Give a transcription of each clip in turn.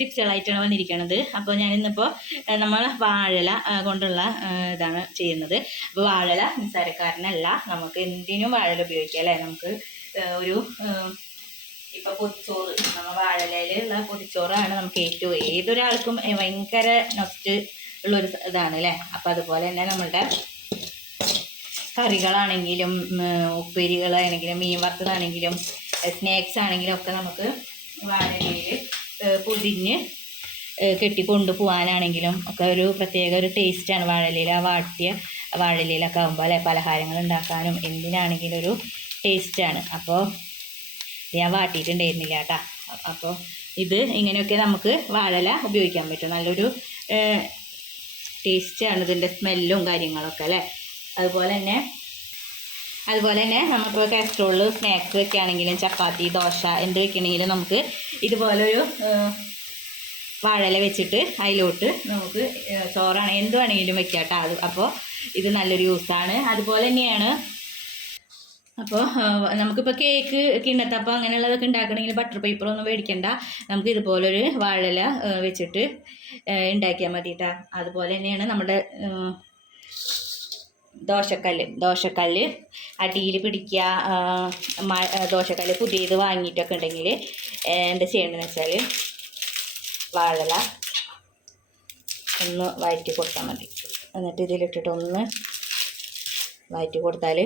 ടിപ്സുകളായിട്ടാണ് വന്നിരിക്കുന്നത് അപ്പോൾ ഞാനിന്നിപ്പോൾ നമ്മൾ വാഴല കൊണ്ടുള്ള ഇതാണ് ചെയ്യുന്നത്. അപ്പോൾ വാഴല നിസ്സാരക്കാരനല്ല. നമുക്ക് എന്തിനും വാഴല ഉപയോഗിക്കാം അല്ലേ? നമുക്ക് ഒരു ഇപ്പോൾ പൊടിച്ചോറ് നമ്മൾ വാഴലയിലുള്ള പൊതിച്ചോറാണ് നമുക്ക് ഏറ്റവും ഏതൊരാൾക്കും ഭയങ്കര നൊസ്റ്റ് ഉള്ളൊരു ഇതാണ് അല്ലേ? അപ്പം അതുപോലെ തന്നെ നമ്മളുടെ കറികളാണെങ്കിലും ഉപ്പേരികളാണെങ്കിലും മീൻ വറുത്തതാണെങ്കിലും സ്നാക്സ് ആണെങ്കിലും ഒക്കെ നമുക്ക് വാഴലയിൽ പൊതിഞ്ഞ് കെട്ടി കൊണ്ടുപോകാനാണെങ്കിലും ഒക്കെ ഒരു പ്രത്യേക ഒരു ടേസ്റ്റാണ് വാഴലയിൽ ആ വാട്ടിയ വാഴയിലൊക്കെ ആകുമ്പോൾ അല്ലെ പലഹാരങ്ങൾ ഉണ്ടാക്കാനും എന്തിനാണെങ്കിലും ഒരു ടേസ്റ്റാണ് അപ്പോൾ ഞാൻ വാട്ടിയിട്ടുണ്ടായിരുന്നില്ല കേട്ടാ അപ്പോൾ ഇത് ഇങ്ങനെയൊക്കെ നമുക്ക് വാഴല ഉപയോഗിക്കാൻ പറ്റും. നല്ലൊരു ടേസ്റ്റാണ് ഇതിന്റെ സ്മെല്ലും കാര്യങ്ങളൊക്കെ അല്ലേ? അതുപോലെ തന്നെ അതുപോലെ തന്നെ നമുക്ക് കാസ്ട്രോളിൽ സ്നാക്സ് വെക്കുകയാണെങ്കിലും ചപ്പാത്തി ദോശ എന്ത് വെക്കണമെങ്കിലും നമുക്ക് ഇതുപോലൊരു വാഴല വെച്ചിട്ട് അതിലോട്ട് നമുക്ക് ചോറാണ് എന്ത് വേണമെങ്കിലും വെക്കാം അത് അപ്പോൾ ഇത് നല്ലൊരു യൂസാണ്. അതുപോലെ തന്നെയാണ് അപ്പോൾ നമുക്കിപ്പോൾ കേക്ക് കിണ്ണത്തപ്പം അങ്ങനെയുള്ളതൊക്കെ ഉണ്ടാക്കണമെങ്കിൽ ബട്ടർ പേപ്പറൊന്നും മേടിക്കണ്ട നമുക്ക് ഇതുപോലൊരു വാഴല വെച്ചിട്ട് ഉണ്ടാക്കിയാൽ മതി അതുപോലെ തന്നെയാണ് നമ്മുടെ ദോശക്കല്ല് ദോശക്കല്ല് അടിയിൽ പിടിക്കുക ദോശക്കല്ല് പുതിയത് വാങ്ങിയിട്ടൊക്കെ ഉണ്ടെങ്കിൽ എന്താ ചെയ്യേണ്ടതെന്ന് വെച്ചാൽ വാഴല ഒന്ന് വയറ്റി കൊടുത്താൽ മതി. എന്നിട്ട് ഇതിലിട്ടിട്ട് ഒന്ന് വയറ്റി കൊടുത്താൽ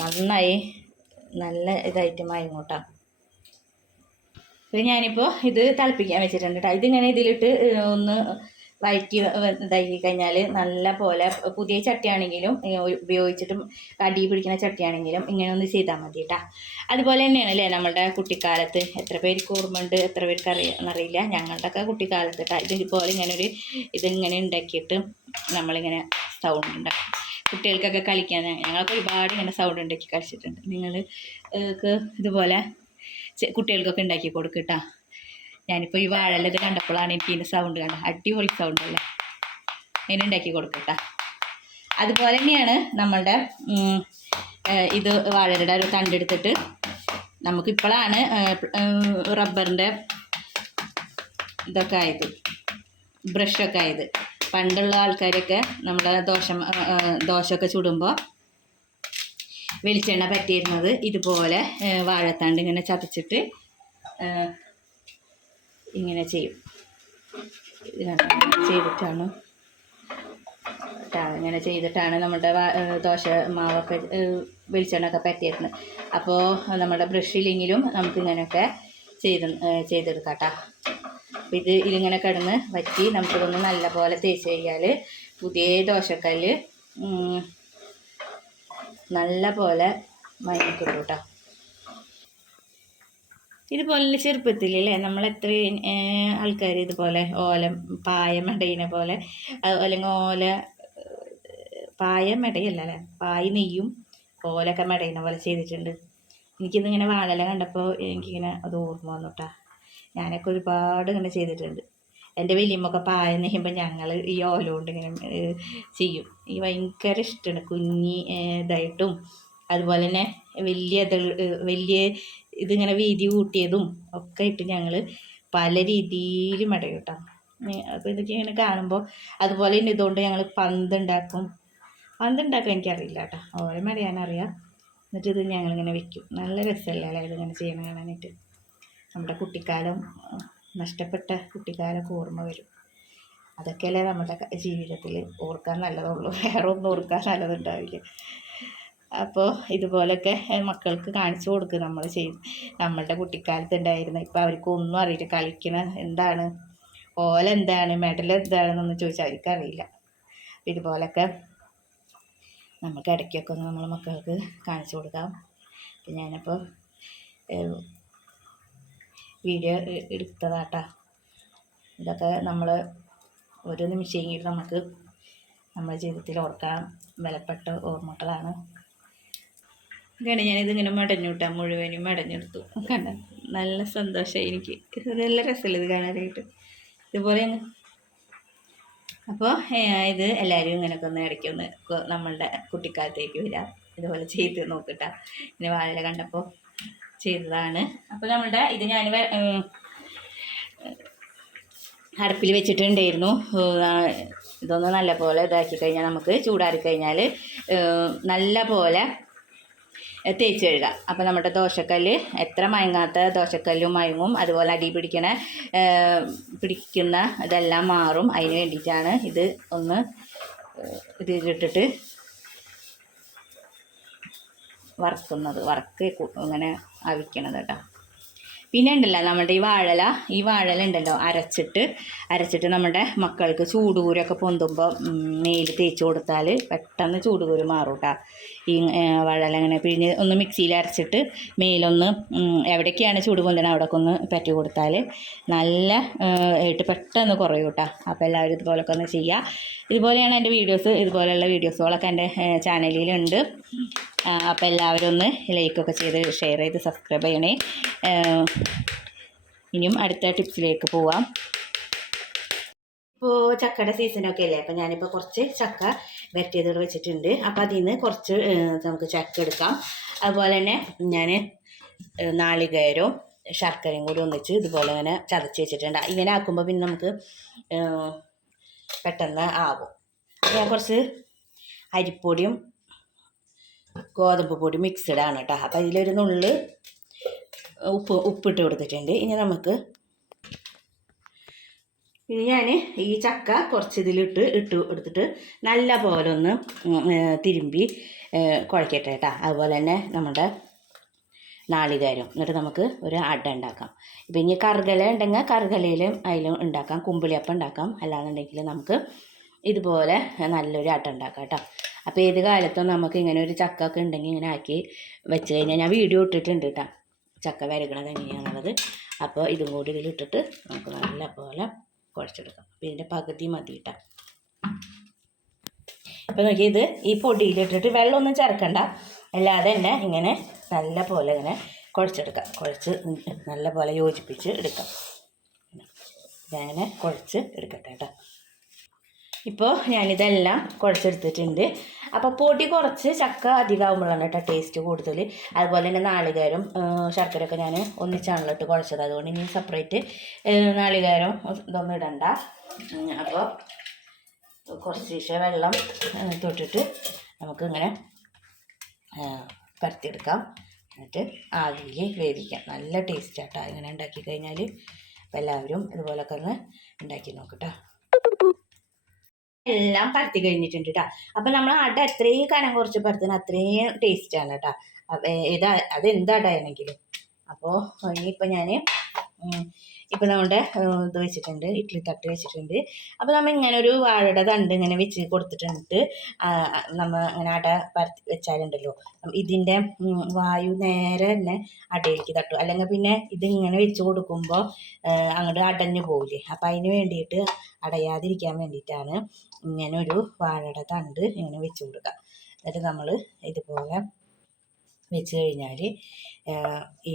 നന്നായി നല്ല ഇതായിട്ട് മയങ്ങോട്ടാ. ഇത് ഞാനിപ്പോൾ ഇത് തിളപ്പിക്കാൻ വെച്ചിട്ടുണ്ട് കേട്ടോ ഇതിങ്ങനെ ഇതിലിട്ട് ഒന്ന് വഴറ്റി ഇതാക്കി കഴിഞ്ഞാൽ നല്ല പോലെ പുതിയ ചട്ടിയാണെങ്കിലും ഉപയോഗിച്ചിട്ടും അടി പിടിക്കുന്ന ചട്ടിയാണെങ്കിലും ഇങ്ങനെ ഒന്ന് ചെയ്താൽ മതി കേട്ടോ അതുപോലെ തന്നെയാണ് അല്ലേ നമ്മളുടെ കുട്ടിക്കാലത്ത് എത്ര പേർക്ക് ഓർമ്മയുണ്ട് എത്ര പേർക്ക് അറിയാമെന്നറിയില്ല ഞങ്ങളുടെയൊക്കെ കുട്ടിക്കാലത്ത് കേട്ടോ ഇതുപോലെ ഇങ്ങനെ ഒരു ഇതിങ്ങനെ ഉണ്ടാക്കിയിട്ട് നമ്മളിങ്ങനെ സൗണ്ട് ഉണ്ടാക്കും. കുട്ടികൾക്കൊക്കെ കളിക്കാൻ ഞങ്ങളൊക്കെ ഒരുപാട് ഇങ്ങനെ സൗണ്ട് ഉണ്ടാക്കി കളിച്ചിട്ടുണ്ട്. നിങ്ങൾക്ക് ഇതുപോലെ കുട്ടികൾക്കൊക്കെ ഉണ്ടാക്കി കൊടുക്കട്ടാ ഞാനിപ്പോൾ ഈ വാഴല ഇത് കണ്ടപ്പോഴാണ് എനിക്ക് ഇതിന്റെ സൗണ്ട് കണ്ട അടിപൊളി സൗണ്ട് അല്ലേ? അതിന് ഉണ്ടാക്കി കൊടുക്കട്ടെ. അതുപോലെ തന്നെയാണ് നമ്മളുടെ ഇത് വാഴയുടെ ഒരു തണ്ടെടുത്തിട്ട് നമുക്കിപ്പോഴാണ് റബ്ബറിന്റെ ഇതൊക്കെ ആയത്. ബ്രഷൊക്കെ ആയത്. പണ്ടുള്ള ആൾക്കാരൊക്കെ നമ്മൾ ദോശ ദോശയൊക്കെ ചുടുമ്പോൾ വെളിച്ചെണ്ണ പറ്റിയിരുന്നത് ഇതുപോലെ വാഴത്താണ്ട് ഇങ്ങനെ ചതച്ചിട്ട് ഇങ്ങനെ ചെയ്യും? ചെയ്തിട്ടാണ്. ട്ടാ, ഇങ്ങനെ ചെയ്തിട്ടാണ് നമ്മുടെ ദോശ മാവൊക്കെ വെളിച്ചെണ്ണൊക്കെ പറ്റിയിരുന്നത് അപ്പോൾ നമ്മുടെ ബ്രഷിലെങ്കിലും നമുക്ക് ഇങ്ങനെയൊക്കെ ചെയ്ത് ചെയ്തെടുക്കാം കേട്ടോ അപ്പോൾ ഇത് ഇതിങ്ങനെ കിടന്ന് വറ്റി നമുക്കിതൊന്ന് നല്ല പോലെ തേച്ച് കഴിഞ്ഞാൽ പുതിയ ദോശക്കല്ല് നല്ല പോലെ മയങ്ങിക്കിട്ടും കേട്ടോ ഇതുപോലെ ചെറുപ്പത്തിലല്ലേ നമ്മൾ എത്ര ആൾക്കാർ ഇതുപോലെ ഓല പായ മെടയിനെ പോലെ അല്ലെങ്കിൽ ഓല പായം മെടയല്ല അല്ലേ പായ നെയ്യും ഓലൊക്കെ മടയിനെ പോലെ ചെയ്തിട്ടുണ്ട്. എനിക്കിതിങ്ങനെ വാഴല കണ്ടപ്പോൾ എനിക്കിങ്ങനെ അത് ഓർമ്മ വന്നു കേട്ടോ ഞാനൊക്കെ ഒരുപാട് ഇങ്ങനെ ചെയ്തിട്ടുണ്ട്. എന്റെ വലിയമ്മൊക്കെ പായ നെയ്യുമ്പോൾ ഞങ്ങൾ ഈ ഓല കൊണ്ട് ഇങ്ങനെ ചെയ്യും. ഈ ഭയങ്കര ഇഷ്ടമാണ്. കുഞ്ഞി ഇതായിട്ടും അതുപോലെ തന്നെ വലിയ വലിയ ഇതിങ്ങനെ വീതി കൂട്ടിയതും ഒക്കെ ഇട്ട് ഞങ്ങൾ പല രീതിയിലും മെടയും കേട്ടോ അപ്പോൾ ഇതൊക്കെ ഇങ്ങനെ കാണുമ്പോൾ അതുപോലെ തന്നെ ഇതുകൊണ്ട് ഞങ്ങൾ പന്തുണ്ടാക്കും. പന്തുണ്ടാക്കാൻ എനിക്കറിയില്ല കേട്ടോ ഓരോ മടയാനറിയാം എന്നിട്ട് ഇത് ഞങ്ങളിങ്ങനെ വെക്കും. നല്ല രസമല്ലേ അല്ലേ ഇതിങ്ങനെ ചെയ്യണം കാണാനായിട്ട്? നമ്മുടെ കുട്ടിക്കാലം നഷ്ടപ്പെട്ട കുട്ടിക്കാലമൊക്കെ ഓർമ്മ വരും. അതൊക്കെയല്ലേ നമ്മുടെ ജീവിതത്തിൽ ഓർക്കാൻ നല്ലതുള്ളൂ. വേറെ ഒന്നും ഓർക്കാൻ നല്ലതുണ്ടാവില്ല. അപ്പോൾ ഇതുപോലൊക്കെ മക്കൾക്ക് കാണിച്ചു കൊടുക്കുക നമ്മൾ ചെയ്ത് നമ്മളുടെ കുട്ടിക്കാലത്ത് ഉണ്ടായിരുന്ന ഇപ്പോൾ അവർക്ക് ഒന്നും അറിയില്ല. കളിക്കണ എന്താണ്? ഓല എന്താണ്? മെഡൽ എന്താണെന്നൊന്നും ചോദിച്ചാൽ അവർക്ക് അറിയില്ല ഇതുപോലൊക്കെ നമുക്ക് ഇടയ്ക്കൊക്കെ ഒന്ന് നമ്മൾ മക്കൾക്ക് കാണിച്ചു കൊടുക്കാം. അപ്പം ഞാനപ്പോൾ വീഡിയോ എടുത്തതാട്ടാ. ഇതൊക്കെ നമ്മൾ ഒരു നിമിഷമെങ്കിലും നമുക്ക് നമ്മുടെ ജീവിതത്തിൽ ഓർക്കാൻ വിലപ്പെട്ട ഓർമ്മകളാണ്. കണ്ട ഞാനിതിങ്ങനെ വിട്ടാ മുഴുവനും മടഞ്ഞെടുത്തു. കണ്ട നല്ല സന്തോഷമായി എനിക്ക്. നല്ല രസമല്ലേ ഇത് കാണാനായിട്ട്. ഇതുപോലെ അപ്പോൾ ഇത് എല്ലാവരും ഇങ്ങനെയൊക്കെ ഒന്ന് ഇടയ്ക്ക് ഒന്ന് നമ്മളുടെ കുട്ടിക്കാലത്തേക്ക് വരാം ഇതുപോലെ ചെയ്ത് നോക്കട്ട. ഇനി വാഴ കണ്ടപ്പോൾ ചെയ്തതാണ്. അപ്പോൾ നമ്മളുടെ ഇത് ഞാൻ അടുപ്പിൽ വെച്ചിട്ടുണ്ടായിരുന്നു. ഇതൊന്ന് നല്ല പോലെ ഇതാക്കി കഴിഞ്ഞാൽ നമുക്ക് ചൂടാറി കഴിഞ്ഞാൽ നല്ല പോലെ തേച്ച് കഴുകാം അപ്പോൾ നമ്മുടെ ദോശക്കല്ല് എത്ര മയങ്ങാത്ത ദോശക്കല്ലും മയങ്ങും അതുപോലെ അടി പിടിക്കണ പിടിക്കുന്ന ഇതെല്ലാം മാറും. അതിന് വേണ്ടിയിട്ടാണ് ഇത് ഒന്ന് ഇത് ഇട്ടിട്ട് വറക്കുന്നത് വറക്ക് ഇങ്ങനെ അവിക്കണത് കേട്ടോ. പിന്നെ ഉണ്ടല്ലോ നമ്മുടെ ഈ വാഴല ഈ വാഴല ഉണ്ടല്ലോ അരച്ചിട്ട് അരച്ചിട്ട് നമ്മുടെ മക്കൾക്ക് ചൂടുകൂരൊക്കെ പൊന്തുമ്പോൾ മേൽ തേച്ച് കൊടുത്താൽ പെട്ടെന്ന് ചൂടുകൂര് മാറും കേട്ടോ ഈ വാഴല അങ്ങനെ പിഴിഞ്ഞ് ഒന്ന് മിക്സിയിൽ അരച്ചിട്ട് മേലൊന്ന് എവിടേക്കാണ് ചൂട് പൊന്തണ അവിടെയൊക്കെ ഒന്ന് പറ്റി കൊടുത്താൽ നല്ല ആയിട്ട് പെട്ടെന്ന് കുറയും കേട്ടോ അപ്പോൾ എല്ലാവരും ഇതുപോലൊക്കെ ഒന്ന് ചെയ്യുക ഇതുപോലെയാണ് എന്റെ വീഡിയോസ്. ഇതുപോലെയുള്ള വീഡിയോസുകളൊക്കെ എന്റെ ചാനലിലുണ്ട്. അപ്പോൾ എല്ലാവരും ഒന്ന് ലൈക്കൊക്കെ ചെയ്ത് ഷെയർ ചെയ്ത് സബ്സ്ക്രൈബ് ചെയ്യണേ. ഇനിയും അടുത്ത ടിപ്സിലേക്ക് പോവാം. ഇപ്പോൾ ചക്കയുടെ സീസണൊക്കെ അല്ലേ? അപ്പോൾ ഞാനിപ്പോൾ കുറച്ച് ചക്ക വരട്ടിയതോട് വെച്ചിട്ടുണ്ട്. അപ്പോൾ അതിൽ നിന്ന് കുറച്ച് നമുക്ക് ചക്ക എടുക്കാം. അതുപോലെ തന്നെ ഞാൻ നാളികേരവും ശർക്കരയും കൂടി ഒന്നിച്ച് ഇതുപോലെ ഇങ്ങനെ ചതച്ച് വെച്ചിട്ടുണ്ട്. ഇങ്ങനെ ആക്കുമ്പോൾ പിന്നെ നമുക്ക് പെട്ടെന്ന് ആവും. ഞാൻ കുറച്ച് അരിപ്പൊടിയും ഗോതമ്പ് പൊടി മിക്സ്ഡ് ആണ് കേട്ടോ. അപ്പോൾ അതിലൊരു നുള്ള് ഉപ്പ് ഉപ്പിട്ട് കൊടുത്തിട്ടുണ്ട്. ഇനി നമുക്ക് ഇനി ഞാൻ ഈ ചക്ക കുറച്ച് ഇതിലിട്ട് ഇട്ട് കൊടുത്തിട്ട് നല്ല പോലെ ഒന്ന് തിരുമ്പി കുഴക്കട്ടെ കേട്ടോ. അതുപോലെ തന്നെ നമ്മുടെ നാളികേരം. എന്നിട്ട് നമുക്ക് ഒരു അട ഉണ്ടാക്കാം. ഇപ്പം ഇനി കറുകല ഉണ്ടെങ്കിൽ കറുകലയിലും അതിലും ഉണ്ടാക്കാം. കുമ്പിളിയപ്പം ഉണ്ടാക്കാം. അല്ലാന്നുണ്ടെങ്കിൽ നമുക്ക് ഇതുപോലെ നല്ലൊരു അട ഉണ്ടാക്കാം കേട്ടോ. അപ്പോൾ ഏത് കാലത്തും നമുക്ക് ഇങ്ങനെ ഒരു ചക്ക ഒക്കെ ഉണ്ടെങ്കിൽ ഇങ്ങനെ ആക്കി വെച്ച് കഴിഞ്ഞാൽ ഞാൻ വീഡിയോ ഇട്ടിട്ടുണ്ട് കേട്ടോ. ചക്ക വരകണത് എങ്ങനെയാണുള്ളത് അപ്പോൾ ഇതും കൂടി ഇതിലിട്ടിട്ട് നമുക്ക് നല്ല പോലെ കുഴച്ചെടുക്കാം. അപ്പോൾ ഇതിന്റെ പകുതി മതി ഇപ്പം അപ്പോൾ നോക്കി ഇത് ഈ പൊടിയിലിട്ടിട്ട് വെള്ളമൊന്നും ചേർക്കണ്ട. അല്ലാതെ തന്നെ ഇങ്ങനെ നല്ല പോലെ ഇങ്ങനെ കുഴച്ചെടുക്കാം. കുഴച്ച് നല്ല പോലെ യോജിപ്പിച്ച് എടുക്കാം. ഞാനിങ്ങനെ കുഴച്ച് എടുക്കട്ടെ കേട്ടോ. ഇപ്പോൾ ഞാനിതെല്ലാം കുഴച്ചെടുത്തിട്ടുണ്ട്. അപ്പോൾ പൊടി കുറച്ച് ചക്ക അധികമാകുമ്പോഴാണ് കേട്ടോ ടേസ്റ്റ് കൂടുതൽ. അതുപോലെ തന്നെ നാളികേരം ശർക്കരയൊക്കെ ഞാൻ ഒന്നിച്ചാണല്ലോ ഇട്ട് കുഴച്ചത്. അതുകൊണ്ട് ഇനി സെപ്പറേറ്റ് നാളികേരം ഇതൊന്നും ഇടണ്ട. അപ്പോൾ കുറച്ച് ശേഷം വെള്ളം തൊട്ടിട്ട് നമുക്കിങ്ങനെ പരത്തിയെടുക്കാം. എന്നിട്ട് ആവിയിൽ വേവിക്കാം. നല്ല ടേസ്റ്റ് ആട്ടോ. ഇങ്ങനെ ഉണ്ടാക്കി കഴിഞ്ഞാൽ എല്ലാവരും ഇതുപോലൊക്കെ ഒന്ന് ഉണ്ടാക്കി നോക്കട്ടോ എല്ലാം പരത്തി കഴിഞ്ഞിട്ടുണ്ട് കേട്ടോ അപ്പം നമ്മൾ അട എത്രയും കനം കുറച്ച് പരത്തുന്ന അത്രയും ടേസ്റ്റാണ് കേട്ടോ അപ്പം ഏതാ അതെന്താ എന്താടാണെങ്കിലും അപ്പോൾ ഇനിയിപ്പോൾ ഞാൻ ഇപ്പം നമ്മുടെ ഇത് വെച്ചിട്ടുണ്ട് ഇഡ്ഡലി തട്ട് വെച്ചിട്ടുണ്ട്. അപ്പോൾ നമ്മൾ ഇങ്ങനെ ഒരു വാഴയുടെ തണ്ട് ഇങ്ങനെ വെച്ച് കൊടുത്തിട്ടുണ്ട്. നമ്മൾ അങ്ങനെ അട പരത്തി വെച്ചാലുണ്ടല്ലോ. ഇതിന്റെ വായു നേരെ തന്നെ അടയിലേക്ക് തട്ടും. അല്ലെങ്കിൽ പിന്നെ ഇതിങ്ങനെ വെച്ച് കൊടുക്കുമ്പോൾ അങ്ങോട്ട് അടഞ്ഞു പോകില്ലേ അപ്പം അതിന് വേണ്ടിയിട്ട് അടയാതിരിക്കാൻ വേണ്ടിയിട്ടാണ് ഇങ്ങനെ ഒരു വാഴയുടെ തണ്ട് ഇങ്ങനെ വെച്ച് കൊടുക്കുക എന്നിട്ട് നമ്മൾ ഇതുപോലെ വെച്ച് കഴിഞ്ഞാൽ ഈ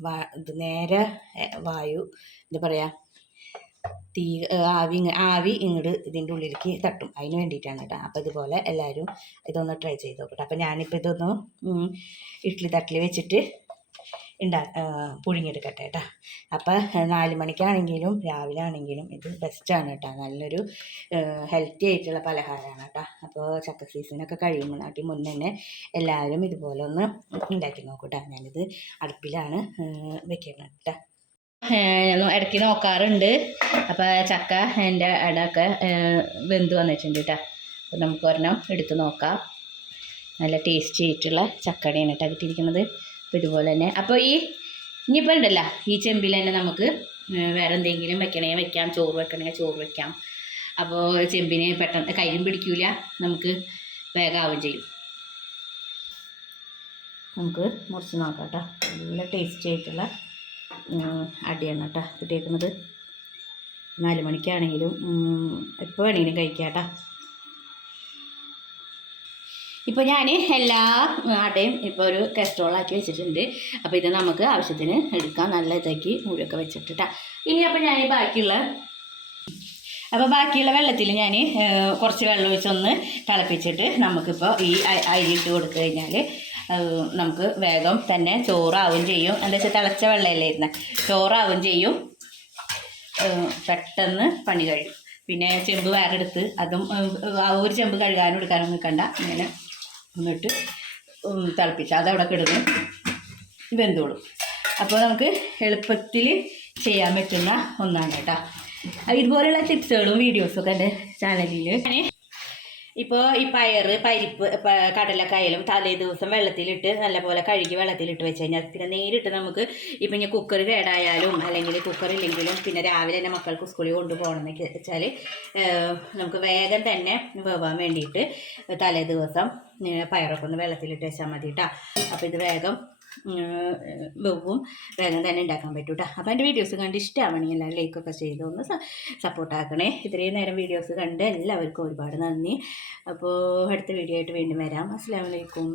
വാ- നേരെ വായു എന്താ പറയുക തീ ആവി ആവി ഇങ്ങോട്ട് ഇതിന്റെ ഉള്ളിലേക്ക് തട്ടും. അതിന് വേണ്ടിയിട്ടാണ് കേട്ടോ. അപ്പോൾ ഇതുപോലെ എല്ലാവരും ഇതൊന്ന് ട്രൈ ചെയ്ത് നോക്കട്ടെ. അപ്പോൾ ഞാനിപ്പോൾ ഇതൊന്ന് ഇഡ്ഡലി തട്ടിൽ വെച്ചിട്ട് ഉണ്ടാ പുഴുങ്ങിയെടുക്കട്ടെ കേട്ടോ അപ്പോൾ നാല് മണിക്കാണെങ്കിലും രാവിലെ ആണെങ്കിലും ഇത് ബെസ്റ്റാണ് കേട്ടോ നല്ലൊരു ഹെൽത്തി ആയിട്ടുള്ള പലഹാരമാണ് കേട്ടോ അപ്പോൾ ചക്ക സീസണൊക്കെ കഴിയുമ്പോൾ നാട്ടിൽ മുന്നേ തന്നെ എല്ലാവരും ഇതുപോലെ ഒന്ന് ഉണ്ടാക്കി നോക്കൂട്ടോ ഞാനിത് അടുപ്പിലാണ് വെക്കുന്നത് കേട്ടോ ഇടയ്ക്ക് നോക്കാറുണ്ട്. അപ്പോൾ ചക്ക എന്റെ ഇടയൊക്കെ വെന്ത് വന്നിട്ടുണ്ട് കേട്ടോ അപ്പോൾ നമുക്ക് ഒരെണ്ണം എടുത്ത് നോക്കാം. നല്ല ടേസ്റ്റി ആയിട്ടുള്ള ചക്കടയാണ് കേട്ടോ കിട്ടിയിരിക്കുന്നത്. അപ്പോൾ ഇതുപോലെ തന്നെ അപ്പോൾ ഈ ഇനിയിപ്പോൾ ഉണ്ടല്ലോ ഈ ചെമ്പിൽ തന്നെ നമുക്ക് വേറെ എന്തെങ്കിലും വെക്കണേ വെക്കാം. ചോറ് വെക്കണേ ചോറ് വെക്കാം. അപ്പോൾ ചെമ്പിന് പെട്ടെന്ന് കയ്യിലും പിടിക്കൂല. നമുക്ക് വേഗാവും ചെയ്യും. നമുക്ക് മുറിച്ച് നോക്കാം കേട്ടോ നല്ല ടേസ്റ്റി ആയിട്ടുള്ള അടിയാണ് കേട്ടോ കിട്ടിയേക്കുന്നത്. നാല് മണിക്കാണെങ്കിലും എപ്പോൾ വേണമെങ്കിലും കഴിക്കാം കേട്ടോ ഇപ്പോൾ ഞാൻ എല്ലാ ആട്ടയും ഇപ്പോൾ ഒരു കെസ്ട്രോളാക്കി വെച്ചിട്ടുണ്ട്. അപ്പോൾ ഇത് നമുക്ക് ആവശ്യത്തിന് എടുക്കാം. നല്ല ഇതാക്കി മുഴുവൊക്കെ വെച്ചിട്ടാ ഇനി അപ്പോൾ ഞാൻ ബാക്കിയുള്ള അപ്പോൾ ബാക്കിയുള്ള വെള്ളത്തിൽ ഞാൻ കുറച്ച് വെള്ളം ഒഴിച്ചൊന്ന് തിളപ്പിച്ചിട്ട് നമുക്കിപ്പോൾ ഈ അരി ഇട്ട് കൊടുത്തു കഴിഞ്ഞാൽ നമുക്ക് വേഗം തന്നെ ചോറാവും ചെയ്യും. എന്താ വെച്ചാൽ തിളച്ച വെള്ളമല്ലേ ഇരുന്നത് ചോറാവും ചെയ്യും. പെട്ടെന്ന് പണി കഴിയും. പിന്നെ ചെമ്പ് വേറെ എടുത്ത് അതും ഒരു ചെമ്പ് കഴുകാനും എടുക്കാനും നിൽക്കണ്ട ഇങ്ങനെ എന്നിട്ട് തിളപ്പിച്ച്. അതവിടെ കിടന്ന് വെന്തോളും. അപ്പോൾ നമുക്ക് എളുപ്പത്തിൽ ചെയ്യാൻ പറ്റുന്ന ഒന്നാണ് കേട്ടോ. ഇതുപോലെയുള്ള ടിപ്സുകളും വീഡിയോസും ഒക്കെ എന്റെ ചാനലിൽ ഇപ്പോൾ ഈ പയറ് പരിപ്പ് കടലക്കായലും തലേ ദിവസം വെള്ളത്തിലിട്ട് നല്ലപോലെ കഴുകി വെള്ളത്തിലിട്ട് വെച്ച് കഴിഞ്ഞാൽ പിന്നെ നേരിട്ട് നമുക്ക് ഇപ്പം ഇനി കുക്കർ കേടായാലും അല്ലെങ്കിൽ കുക്കർ ഇല്ലെങ്കിലും പിന്നെ രാവിലെ തന്നെ മക്കൾക്ക് സ്കൂളിൽ കൊണ്ടുപോകണമെന്ന് വെച്ചാൽ നമുക്ക് വേഗം തന്നെ വേവാൻ വേണ്ടിയിട്ട് തലേ ദിവസം പയറൊക്കെ ഒന്ന് വെള്ളത്തിലിട്ട് വെച്ചാൽ മതി കേട്ടോ അപ്പോൾ ഇത് വേഗം വെവും വേഗം തന്നെ ഉണ്ടാക്കാൻ പറ്റും കേട്ടോ അപ്പോൾ എന്റെ വീഡിയോസ് കണ്ട് ഇഷ്ടമാവണമെങ്കിൽ എല്ലാം ലൈക്കൊക്കെ ചെയ്ത് ഒന്ന് സപ്പോർട്ടാക്കണേ ഇത്രയും നേരം വീഡിയോസ് കണ്ട് എല്ലാവർക്കും ഒരുപാട് നന്ദി. അപ്പോൾ അടുത്ത വീഡിയോ ആയിട്ട് വീണ്ടും വരാം. അസ്സാം വലൈക്കും